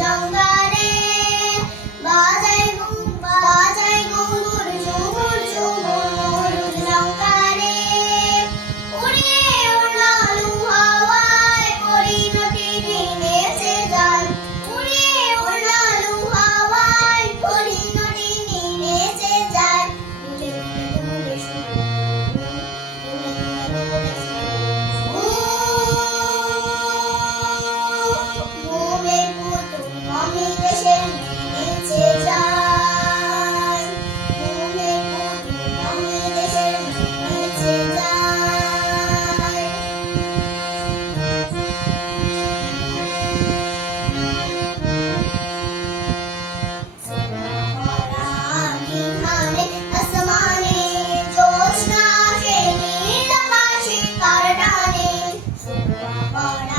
No. Bye.